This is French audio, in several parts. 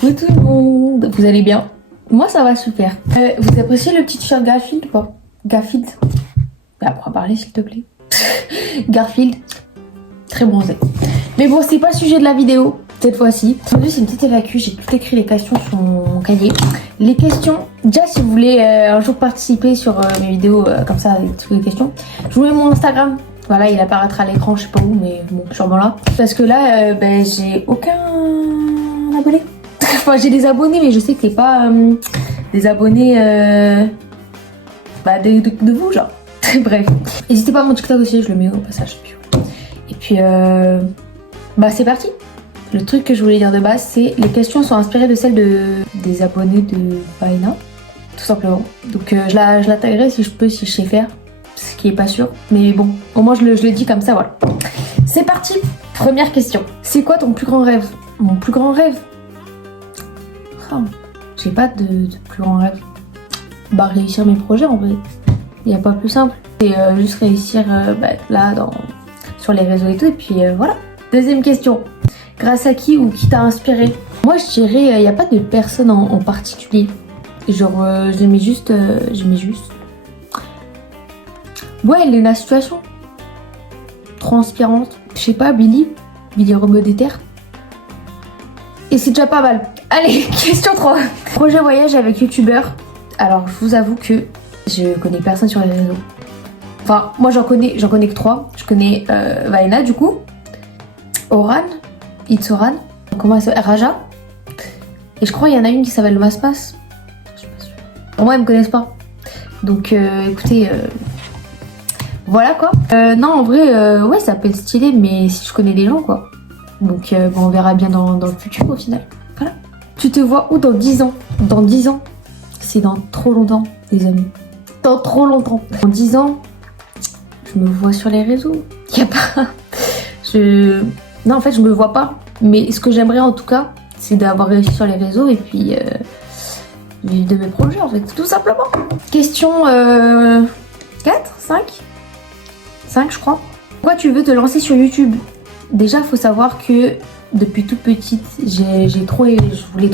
Coucou tout le monde, vous allez bien? Moi ça va super. Vous appréciez le petit t-shirt Garfield ou pas? Garfield? Apprends à parler s'il te plaît. Garfield, très bronzé. Mais bon, c'est pas le sujet de la vidéo cette fois-ci. Aujourd'hui c'est une petite FAQ, j'ai tout écrit les questions sur mon cahier. Les questions, déjà si vous voulez un jour participer sur mes vidéos comme ça avec toutes les questions, je vous mets mon Instagram. Voilà, il apparaîtra à l'écran, je sais pas où, mais bon, sûrement là. Parce que là, j'ai aucun abonné. Enfin, j'ai des abonnés, mais je sais que c'est pas des abonnés de vous, genre. Bref. N'hésitez pas à mon TikTok aussi, je le mets au passage. Et puis, c'est parti. Le truc que je voulais dire de base, c'est les questions sont inspirées de celles des abonnés de Vaina, tout simplement. Donc, je la taguerai si je peux, si je sais faire. Ce qui est pas sûr, mais bon, au moins je le dis comme ça, voilà. C'est parti. Première question. C'est quoi ton plus grand rêve? Mon plus grand rêve? J'ai pas de plus grand rêve. Réussir mes projets en vrai. Il n'y a pas plus simple. C'est juste réussir là sur les réseaux et tout, et puis voilà. Deuxième question. Grâce à qui ou qui t'a inspiré? Moi je dirais, il n'y a pas de personne en particulier. Genre j'aimais juste. Ouais, Léna Situation. Trop inspirante. Je sais pas, Billy Robot des Terres. Et c'est déjà pas mal. Allez, question 3. Projet voyage avec youtubeur. Alors, je vous avoue que je connais personne sur les réseaux. Enfin, moi j'en connais que 3. Je connais Vaina du coup. Oran. It's Oran. Comment elle s'appelle? Raja. Et je crois qu'il y en a une qui s'appelle Maspas. Je suis pas sûre. Pour moi, ils me connaissent pas. Donc, écoutez... Voilà quoi. Non en vrai ouais ça peut être stylé, mais si je connais des gens quoi. Donc on verra bien dans le futur au final. Voilà. Tu te vois où dans 10 ans? Dans 10 ans? C'est dans trop longtemps les amis. Dans trop longtemps. Dans 10 ans, je me vois sur les réseaux. Y a pas... Non en fait je me vois pas. Mais ce que j'aimerais en tout cas, c'est d'avoir réussi sur les réseaux et puis vivre de mes projets en fait, tout simplement. Question 4, 5 je crois. Pourquoi tu veux te lancer sur YouTube? Déjà, faut savoir que depuis toute petite, je voulais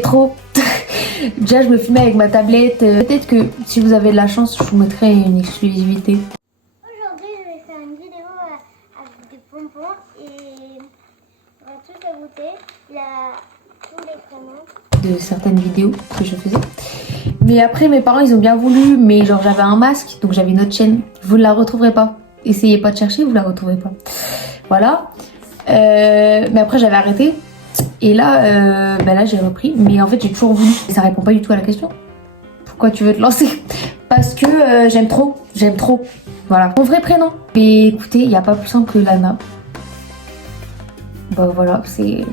trop. Déjà, je me filmais avec ma tablette. Peut-être que si vous avez de la chance, je vous mettrai une exclusivité. Aujourd'hui, je vais faire une vidéo avec des bonbons et un truc à goûter. Il y a tous les prénoms De certaines vidéos que je faisais. Mais après mes parents ils ont bien voulu, mais genre j'avais un masque, donc j'avais une autre chaîne. Vous ne la retrouverez pas. Essayez pas de chercher, vous la retrouverez pas. Voilà. Mais après j'avais arrêté. Et là, là j'ai repris. Mais en fait j'ai toujours voulu. Et ça répond pas du tout à la question. Pourquoi tu veux te lancer? Parce que j'aime trop. Voilà. Mon vrai prénom. Mais écoutez, il n'y a pas plus simple que Lana. Voilà, c'est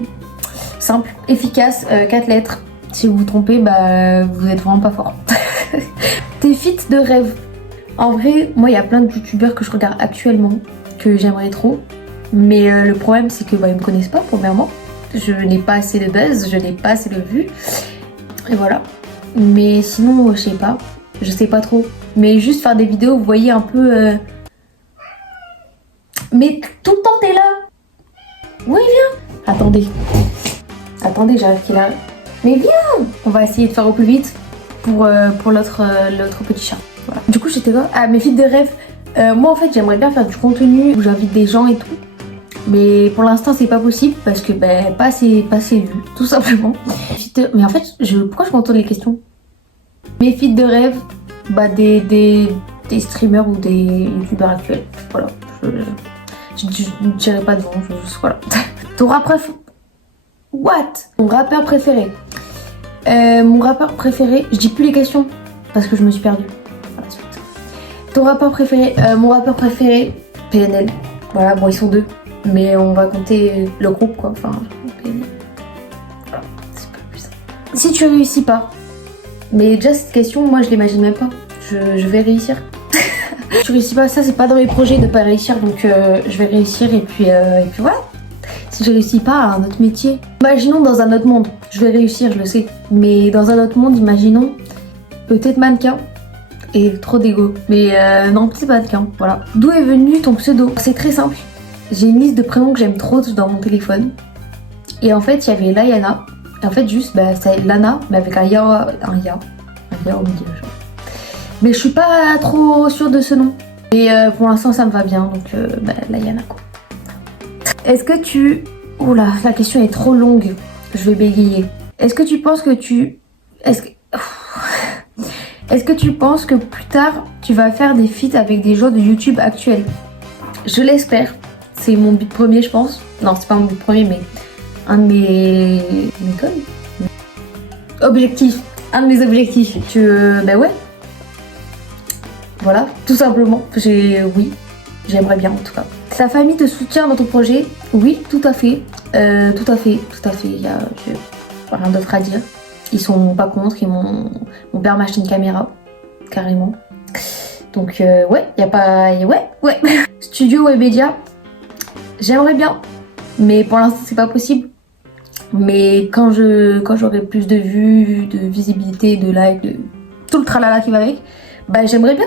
simple, efficace, 4 lettres. Si vous vous trompez, vous êtes vraiment pas fort. Tes feats de rêve. En vrai, moi, il y a plein de youtubeurs que je regarde actuellement, que j'aimerais trop. Mais le problème, c'est que ils me connaissent pas, premièrement. Je n'ai pas assez de buzz, je n'ai pas assez de vues. Et voilà. Mais sinon, je sais pas trop. Mais juste faire des vidéos, vous voyez, un peu... Mais tout le temps, t'es là. Oui, viens. Attendez, j'arrive qu'il a... Mais viens! On va essayer de faire au plus vite pour l'autre petit chat. Voilà. Du coup, j'étais là. Ah, mes feats de rêve. Moi, en fait, j'aimerais bien faire du contenu où j'invite des gens et tout. Mais pour l'instant, c'est pas possible parce que pas assez vues, tout simplement. Mais en fait, pourquoi je m'entends les questions? Mes feats de rêve, des streamers ou des youtubeurs actuels. Voilà. Je ne dirai pas de nom, voilà. Ton rappeur... What? Mon rappeur préféré. Mon rappeur préféré, je dis plus les questions parce que je me suis perdue. Ton rappeur préféré, mon rappeur préféré, PNL. Voilà, bon ils sont 2, mais on va compter le groupe quoi. Enfin, PNL. Voilà, c'est pas plus simple. Si tu réussis pas, mais déjà cette question, moi je l'imagine même pas. Je vais réussir. Si tu réussis pas, ça c'est pas dans mes projets de pas réussir, donc je vais réussir et puis voilà. Si je réussis pas à un autre métier, imaginons dans un autre monde, je vais réussir, je le sais, mais dans un autre monde, imaginons peut-être mannequin et trop d'ego, mais non, c'est pas mannequin, voilà. D'où est venu ton pseudo? C'est très simple, j'ai une liste de prénoms que j'aime trop dans mon téléphone et en fait il y avait Layana Et en fait, juste, bah, c'est Lana, mais avec un ya au milieu. Genre. Mais je suis pas trop sûre de ce nom. Et pour l'instant, ça me va bien, donc bah, la Yana, quoi. Est-ce que tu... Oula, la question est trop longue. Je vais bégayer. Est-ce que tu penses que tu... Est-ce que tu penses que plus tard, tu vas faire des feats avec des gens de YouTube actuels? Je l'espère. C'est mon but premier, je pense. Non, c'est pas mon but premier, mais un de mes objectifs. Un de mes objectifs. Bah ouais. Voilà, tout simplement. Oui, j'aimerais bien en tout cas. Ta famille te soutient dans ton projet? Oui, tout à fait. Tout à fait. Il y a rien d'autre à dire. Ils sont pas contre. Mon père m'a acheté une caméra, carrément. Donc ouais, y a pas... Ouais. Studio Webedia, j'aimerais bien. Mais pour l'instant, c'est pas possible. Mais quand j'aurai plus de vues, de visibilité, de likes, de tout le tralala qui va avec, bah j'aimerais bien.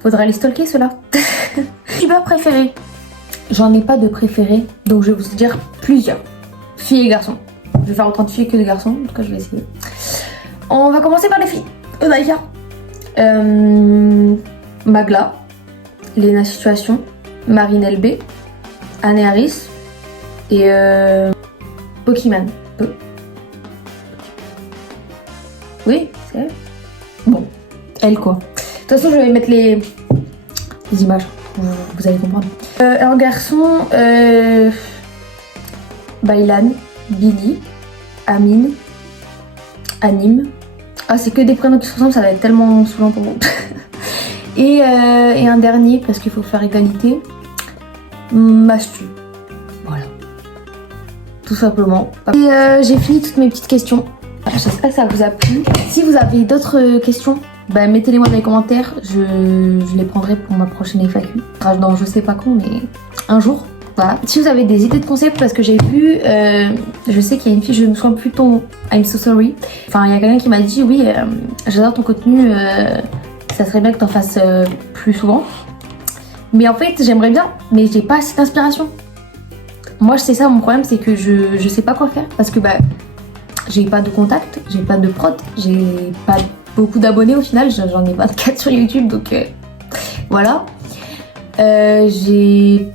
Faudra les stalker ceux-là. YouTubeur préféré? J'en ai pas de préféré, donc je vais vous dire plusieurs. Filles et garçons. Je vais faire autant de filles que de garçons, en tout cas je vais essayer. On va commencer par les filles. Odaïka. Magla. Lena Situation. Marine LB. Anne Harris. Et Pokémon. Oui, c'est elle. Bon, elle quoi. De toute façon, je vais mettre les images. Vous allez comprendre. Un garçon, Bailan, Billy, Amine, Anim. Ah, c'est que des prénoms qui se ressemblent, ça va être tellement saoulant pour vous. et un dernier, parce qu'il faut faire égalité, Mastu. Voilà. Tout simplement. Et j'ai fini toutes mes petites questions. J'espère que ça vous a plu. Si vous avez d'autres questions, bah, mettez-les moi dans les commentaires. Je les prendrai pour ma prochaine FAQ. Enfin, non, je sais pas quand, mais un jour. Voilà. Si vous avez des idées de concepts, parce que j'ai vu, je sais qu'il y a une fille, je me souviens plus ton nom, I'm so sorry. Enfin, il y a quelqu'un qui m'a dit, oui, j'adore ton contenu, ça serait bien que t'en fasses plus souvent. Mais en fait, j'aimerais bien, mais j'ai pas assez d'inspiration. Moi, c'est ça mon problème, c'est que je sais pas quoi faire, parce que bah, j'ai pas de contact, j'ai pas de prod, j'ai pas beaucoup d'abonnés au final, j'en ai 24 sur YouTube, donc voilà. J'ai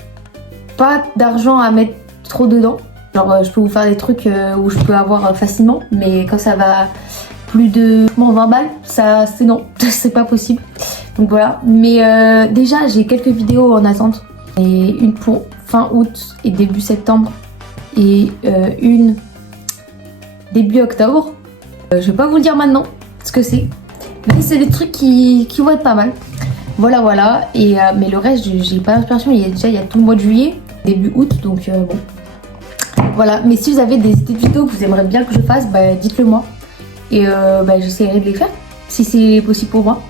pas d'argent à mettre trop dedans. Genre je peux vous faire des trucs où je peux avoir facilement, mais quand ça va plus de 20 balles, ça c'est non, c'est pas possible. Donc voilà, mais déjà j'ai quelques vidéos en attente. Et une pour fin août et début septembre et une début octobre. Je vais pas vous le dire maintenant ce que c'est, mais c'est des trucs qui vont être pas mal. Voilà, et mais le reste j'ai pas d'inspiration. Il y a tout le mois de juillet, début août, donc bon. Voilà, mais si vous avez des idées de vidéos que vous aimeriez bien que je fasse, bah, dites-le moi. Et bah, j'essaierai de les faire, si c'est possible pour moi.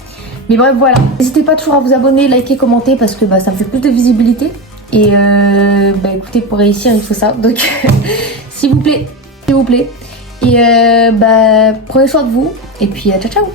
Mais bref, voilà. N'hésitez pas toujours à vous abonner, liker, commenter, parce que bah, ça me fait plus de visibilité. Et bah, écoutez, pour réussir, il faut ça. Donc, s'il vous plaît. Et bah, prenez soin de vous. Et puis, ciao, ciao.